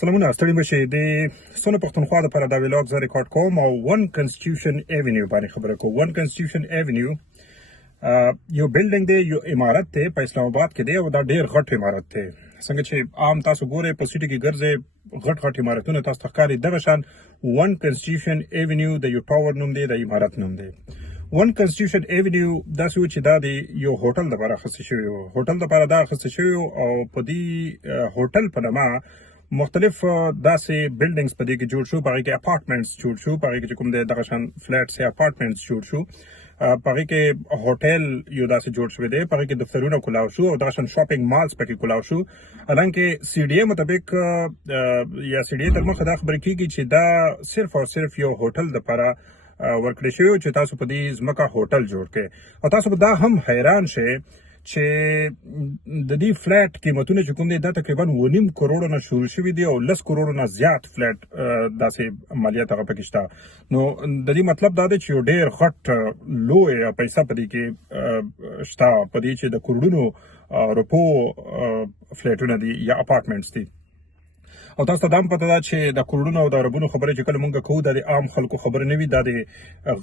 سلامونه ستړي مشي د سونو پختونخوا د پر دا ویلاګ زه ریکارډ کوم او ون کانسټیټیوشن ایونیو باندې خبره کوم. ون کانسټیټیوشن ایونیو یو بلډینګ دی، یو عمارت دی په اسلام آباد کې دی او دا ډیر غټ عمارت دی. څنګه چې عام تاسو ګورئ په سیټي کې ګرځئ غټ غټ عمارتونه تاسو ته ښکاري، دغه شان ون کانسټیټیوشن ایونیو د یو ټاور نوم دی، د عمارت نوم دی. ون کانسټیټیوشن ایونیو داسې و چې دا د یو هوټل دپاره اخیستل شوی و. هوټل دپاره دا اخیستل شوی و او په دې هوټل په نامه مختلف داسې بلډینګز په دې کې جوړ شو، په هغې کې اپارټمنټس جوړ شو، په هغې کې چې کوم دی دغه شان فلیټس یا اپارټمنټس جوړ شو، په هغې کې هوټل یو داسې جوړ شوی دی، په هغې کې دفترونه کلاو شو او دغه شان شاپینګ مالز پکې کلاو شو. حالانکې سی ډي اے مطابق یا سی ډي اے تر مخه دا خبره کېږي چې دا صرف او صرف یو هوټل دپاره ورکړی شوی چې تاسو په دې ځمکه هوټل جوړ کړئ. او تاسو به دا هم حیران شئ چې د دې فلیټ قیمتونه چې کوم دی دا تقریبا 9.5 کروڑو نه شروع شوي دي او 10 کروڑو نه زیات فلیټ داسې مالیات هغه پکې شته. نو د دې مطلب دا دی چې یو ډېر غټ لویه پیسه په دې کې شته، په دې چې د کروڑونو روپو فلیټونه دي یا اپارټمنټس دي. او تاسو ته دا هم پته ده چې د کروڑونو او د اربونو خبرې چې کله مونږ کوو دا د عام خلکو خبرې نه وي، دا د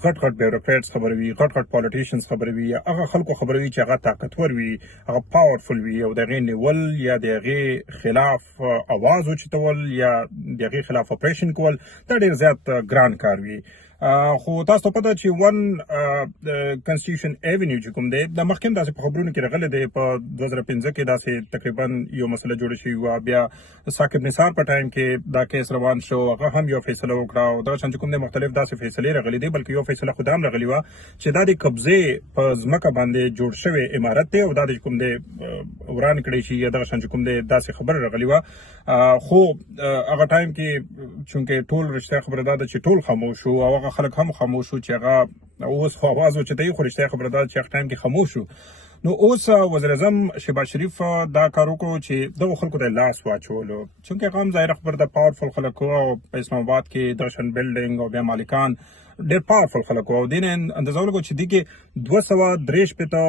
غټ غټ بیوروکریټس خبرې وي، غټ غټ پالیټیشنز خبرې وي، یا هغه خلکو خبرې وي چې هغه طاقتور وي، هغه پاورفل وي او د هغې نیول یا د هغې خلاف اواز اوچتول یا د هغې خلاف اپریشن کول دا ډېر زیات ګران کار وي. خو تاسو ته پته چې ون کانسټیټیوشن ایونیو چې کوم دی دا مخکې هم داسې په خبرونو کې راغلی دی، په 2015 کې داسې تقریبا یو مسله جوړه شوې وه. بیا ثاقب نثار په ټایم کې دا کیس روان شو، هغه هم یو فیصله وکړه او دغه شان چې کوم دی مختلف داسې فیصلې راغلي دي، بلکې یو فیصله خو دا هم راغلې وه چې دا د قبضې په ځمکه باندې جوړ شوی عمارت دی او دا د کوم دی وران کړی شي یا دغه شان چې کوم دی داسې خبره راغلې وه. خو هغه ټایم کې چونکې ټول رښتیا خبره دا ده چې ټول خاموش شو او هغه خلک هم خاموش شو چې هغه اوس خو اواز اوچتوي، خو رښتیا خبره ده چې هغه ټایم کې خاموش شو. نو اوس وزیر اعظم شهباز شریف دا کار وکړو چې دغو خلکو ته لاس واچولو، چونکې هغه هم ظاهره خبره ده پاورفل خلک وو او په اسلام آباد کې دغه شان بلډینګ او بیا مالکان ډېر پاورفل خلک وو او دې نه اندازه ولګو چې دې کې 263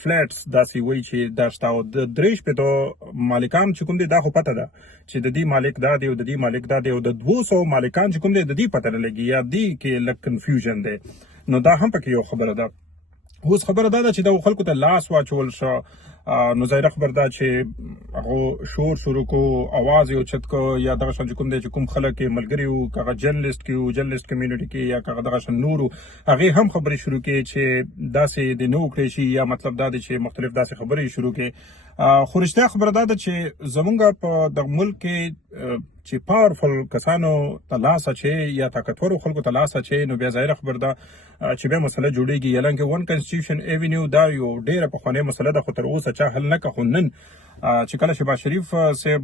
فلیټس داسې وایي چې دا شته او د 63 مالکان چې کوم دی دا خو پته ده چې د دې مالک دا دی او د دې مالک دا دی او د 200 مالکان چې کوم دی د دې پته نه لګي یا دې کې لږ کنفیوژن دی. نو دا هم پکې یو خبره ده. اوس خبره دا ده چې دغو خلکو ته لاس واچول شو، نو ظاهره خبره ده چې هغو شور شروع کو، اواز یې اوچت کو، یا دغه شان چې کوم دی چې کوم خلک یې ملګري وو، که هغه جرنلسټ کې وو، جرنلسټ کمیونټي کې، یا که هغه دغه شان نور وو، هغې هم خبرې شروع کړې چې داسې د نه وکړی شي، یا مطلب دا دی چې مختلف داسې خبرې یې شروع کړې. خو رښتیا خبره دا ده چې زمونږ په دغه ملک کې چې پاورفل کسانو ته لاس اچوي یا طاقتورو خلکو ته لاس اچوي، نو بیا ظاهره خبره ده چې بیا مسله جوړېږي. حالانکې ون کانسټیټیوشن ایونیو دا یو ډېره پخوانۍ مسله ده، خو تر اوسه چا حل نه کړه. خو نن چې کله شهباز شریف صاحب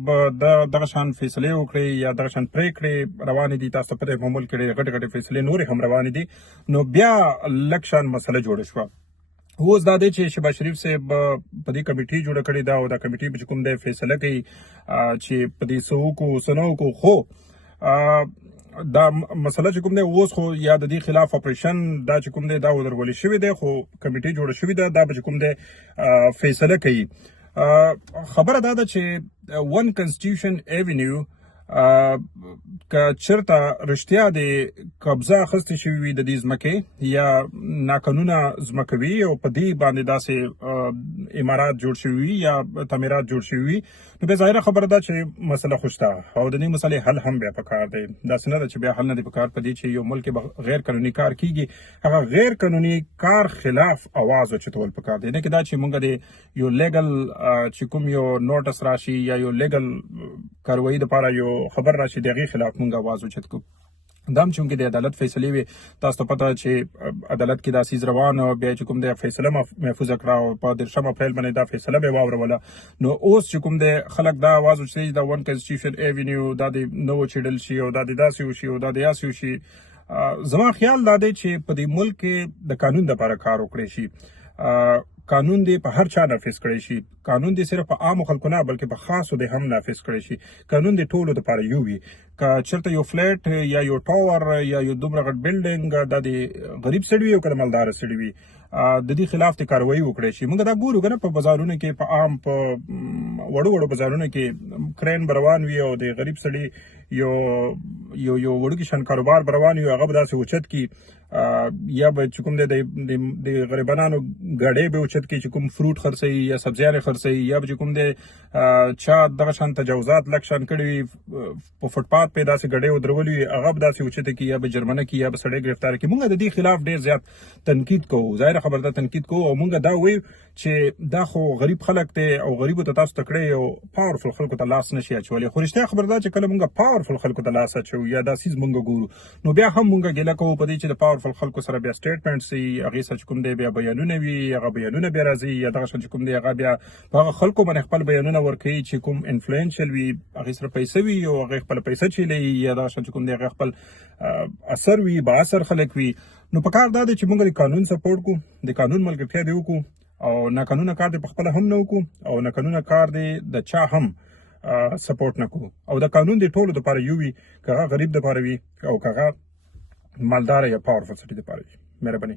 دغه شان فیصلې وکړې یا دغه شان پرېکړې روانې دي، تاسو ته پته په ملک کې ډېرې غټې غټې فیصلې نورې هم روانې دي، نو بیا لږ شان مسله جوړه شوه. اوس دا دی چې شهباز شریف صاحب په دې کمیټې جوړه کړې ده او دا کمیټې به چې کوم دی فیصله کوي چې په دې څه وکړو څه نه وکړو. خو دا مسله چې کوم دی اوس خو یا د دې خلاف اپریشن دا چې کوم دی دا ودرولې شوی دی، خو کمیټې جوړه شوې ده، دا به چې کوم دی فیصله کوي. خبره دا ده چې ون کانسټیټیوشن ایونیو که چېرته رښتیا د قبضه اخیستې شوي وي د دې ځمکې یا ناقانونه ځمکه وي او په دې باندې داسې عمارات جوړ شوي وي یا تعمیرات جوړ شوي وي، نو بیا ظاهره خبره ده چې مسله خو شته او د دې مسلې حل هم بیا پکار دی. داسې نه ده چې بیا حل نه دی پکار په دې چې یو ملک کې غیر قانوني کار کیږي، هغه غیر قانوني کار خلاف اواز اوچتول پکار دی. نه کې دا چې مونږ د یو لیګل چې کوم یو نوټس راشي یا یو لیګل کاروایي دپاره یو خبر راشي د هغې خلاف مونږ اواز اوچت کړو. دا هم چونکې د عدالت فیصلې وې، تاسو ته پته چې عدالت کې دا څیز روان او بیا چې کوم دی فیصله محفوظه کړه او په 13 اپریل باندې دا فیصله به واوروله. نو اوس چې کوم دی خلک دا اواز اوچتوي دا ون کانسټیټیوشن ایونیو دا د نه وچېړل شي او دا د داسې وشي او دا د یاسې وشي. زما خیال دا دی چې په دې ملک کې د قانون دپاره کار وکړی شي. قانون دی په هر چا نافذ کړی شي. قانون دی صرف په عامو خلکو نه بلکې په خاصو دی هم نافذ کړی شي. قانون دی ټولو دپاره یو وي. که چېرته یو فلیټ یا یو ټاور یا یو دومره غټ بلډینګ دا د غریب سړي وي او که د مالداره سړي وي د دې خلاف د کاروایي وکړی شي. موږ دا ګورو که نه په بازارونو کې په عام په وړو وړو بازارونو کې کرین به روان وي او د غریب سړي یو وړوکي شان کاروبار به روان وي هغه به داسې اوچت کړي یا به چې کوم دی د غریبانو ګاډۍ به اوچت کړي چې کوم فروټ خرڅوي یا سبزیانې خرڅوي یا به چې کوم دی چا دغه شان تجاوزات لږ شان کړي وي په فوټپات پې داسې ګاډۍ ودرولې وي هغه به داسې اوچته کړي یا به جرمنه کړي یا به سړی ګرفتار کړي. موږ د دې خلاف ډېر زیات تنقید کوو. ظاهره خبره ده تنقید کوو او موږ دا وایو چې دا خو غریب خلک دی او غریبو ته تاسو تکړه او پاورفل خلکو ته لاس نشي اچولی. خو رښتیا خبره ده چې کله موږ پاورفل خلکو ته لاس اچوو یا دا څیز موږ ګورو نو بیا هم موږ ګیله کوو په دې چې د پاورفل خلکو سره بیا سټیټمنټس وي هغې سره چې کوم دی بیا بیانونه وي هغه بیانونه بیا راځي یا دغه شان چې کوم دی هغه بیا په هغه خلکو باندې خپل بیانونه ورکوي چې کوم انفلوئنشل وي هغې سره پیسه وي او هغې خپله پیسه چیلوي یا دغه شان چې کوم دی هغه خپل اثر وي با اثر خلک وي. نو په کار دا دی چې موږ د قانون سپورټ کړو د قانون ملګرتیا دی وکړو او ناقانونه کار دی په خپله هم نه وکړو او ناقانونه کار دی د چا هم سپورټ نه کړو او د قانون دی ټولو دپاره یو وي که هغه غریب دپاره وي او که هغه مالداره یا پاورفل سړي دپاره وي. مهرباني.